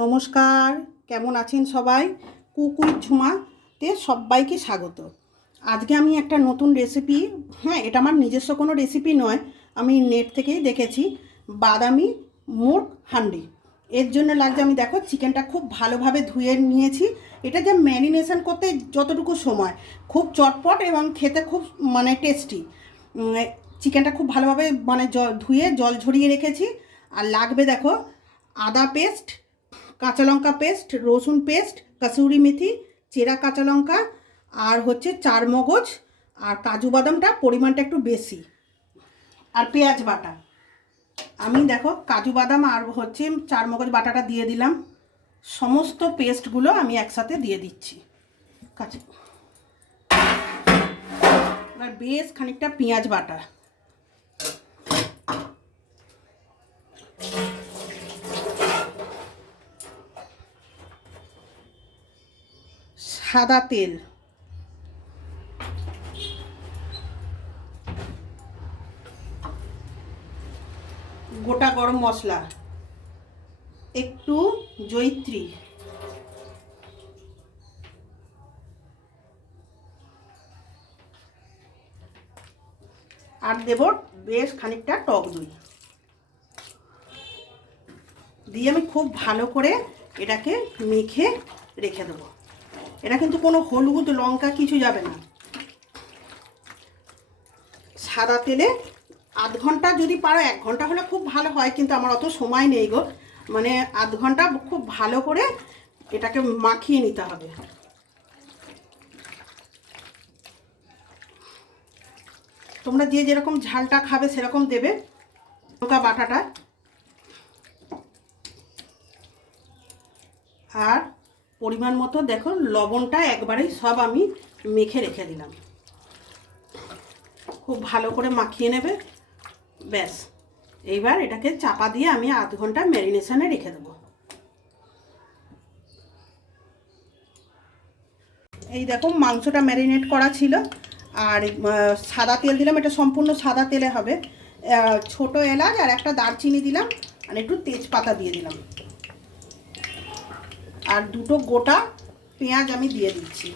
নমস্কার, কেমন আছেন সবাই? কুক উইথ ঝুমাতে সবাইকে স্বাগত। আজকে আমি একটা নতুন রেসিপি, এটা আমার নিজস্ব কোনো রেসিপি নয়, আমি নেট থেকেই দেখেছি। বাদামি মুরগ হান্ডি। এর জন্য লাগছে, আমি দেখো চিকেনটা খুব ভালোভাবে ধুয়ে নিয়েছি। এটা যে ম্যারিনেশন করতে যতটুকু সময়, খুব চটপট এবং খেতে খুব টেস্টি। চিকেনটা খুব ভালোভাবে ধুয়ে জল ঝরিয়ে রেখেছি। আর লাগবে দেখো আদা পেস্ট, কাঁচা লঙ্কা পেস্ট, রসুন পেস্ট, কসুরি মেথি, চেরা কাঁচা লঙ্কা, আর হচ্ছে চার মগজ, আর কাজু বাদামটা পরিমাণটা একটু বেশি, আর পেঁয়াজ বাটা। আমি দেখো কাজু বাদাম আর হচ্ছে চার মগজ বাটাটা দিয়ে দিলাম। সমস্ত পেস্টগুলো আমি একসাথে দিয়ে দিচ্ছি। কাঁচা এবার বেশ খানিকটা পেঁয়াজ বাটা, সাদা তেল, গোটা গরম মশলা, একটু জয়িত্রী, আর দেব বেশ খানিকটা টক দই দিয়ে আমি খুব ভালো করে এটাকে মেখে রেখে দেবো। এটা কিন্তু কোনো হলুদ লঙ্কা কিছু যাবে না। সাদা তেলে আধ ঘন্টা, যদি পারো 1 ঘন্টা হলে খুব ভালো হয়, কিন্তু আমার অত সময় নেই গো। আধ ঘন্টা খুব ভালো করে এটাকে মাখিয়ে নিতে হবে। তোমরা যে যেরকম ঝালটা খাবে সেরকম দেবে লঙ্কা বাটাটা। আর পরিমাণ মতো দেখো লবণটা একবারেই সব আমি মেখে রেখে দিলাম। খুব ভালো করে মাখিয়ে নেবে। ব্যাস, এইবার এটাকে চাপা দিয়ে আমি আধ ঘন্টা ম্যারিনেশনে রেখে দেবো। এই দেখো মাংসটা ম্যারিনেট করা ছিল, আর সাদা তেল দিলাম, এটা সম্পূর্ণ সাদা তেলে হবে। ছোট এলাচ আর একটা দারচিনি দিলাম, আর একটু তেজপাতা দিয়ে দিলাম, আর দুটো গোটা পেঁয়াজ আমি দিয়ে দিচ্ছি।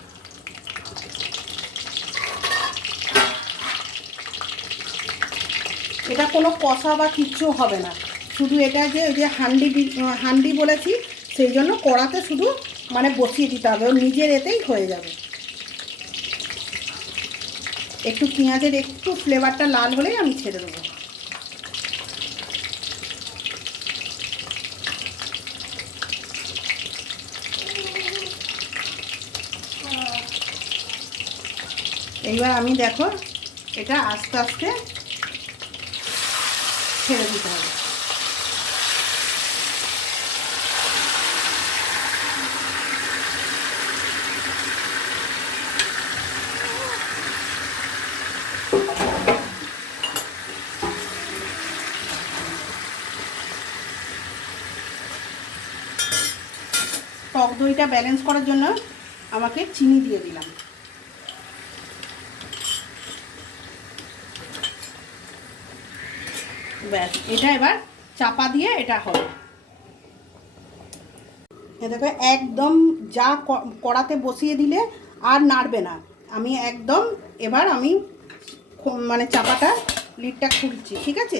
এটা কোনো কষা বা কিচ্ছু হবে না, শুধু এটা যে ওই যে হান্ডি বলেছি, সেই জন্য কড়াতে শুধু বসিয়ে দিতে হবে, ও নিজের এতেই হয়ে যাবে। একটু পেঁয়াজের একটু ফ্লেভারটা লাল হলেই আমি ছেড়ে দেবো। এইবার আমি দেখো এটা আস্তে আস্তে ছেড়ে দিতে হবে। টক দইটা ব্যালেন্স করার জন্য আমাকে চিনি দিয়ে দিলাম। ব্যাস, এটা এবার চাপা দিয়ে এটা হবে। দেখো একদম যা কড়াতে বসিয়ে দিলে আর নাড়বে না। আমি একদম এবার আমি চাপাটা লিডটা খুলছি, ঠিক আছে?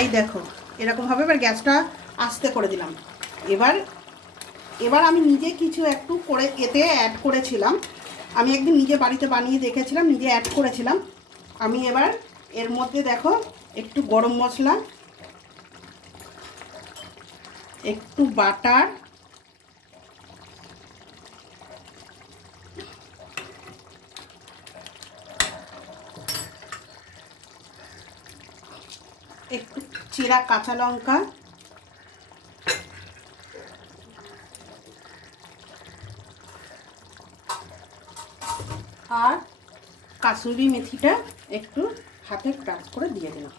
এই দেখো এরকমভাবে এবার গ্যাসটা আস্তে করে দিলাম। এবার এবার আমি নিজে কিছু একটু করে এতে অ্যাড করেছিলাম। আমি একদিন নিজে বাড়িতে বানিয়ে দেখেছিলাম, নিজে অ্যাড করেছিলাম। আমি এবার এর মধ্যে দেখো একটু গরম মশলা, একটু বাটার, একটু চেরা কাঁচা লঙ্কা, আর কাসুরি মেথিটা একটু হাতে টাচ করে দিয়ে দিলাম।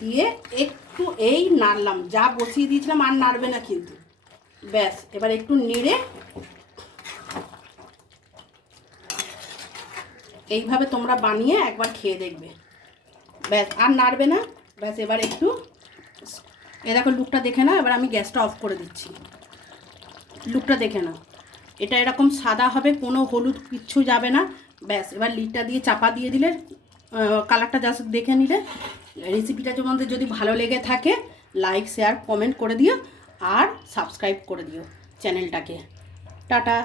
দিয়ে একটু এই নাড়লাম, যা বসিয়ে দিয়েছিলাম আর নাড়বে না কিন্তু। ব্যাস, এবার একটু নেড়ে এইভাবে তোমরা বানিয়ে একবার খেয়ে দেখবে। ব্যাস, আর নাড়বে না। ব্যাস এবার একটু দেখো লুকটা দেখে নাও। এবার আমি গ্যাসটা অফ করে দিচ্ছি। লুকটা দেখে নাও, এটা এরকম সাদা হবে, কোনো হলুদ কিচ্ছু যাবে না। ব্যাস এবার লিডটা দিয়ে চাপা দিয়ে দিলে, কালারটা জাস্ট দেখে নিলে। রেসিপিটা তোমাদের যদি ভালো লেগে থাকে লাইক শেয়ার কমেন্ট করে দিও আর সাবস্ক্রাইব করে দিও চ্যানেলটাকে। টাটা।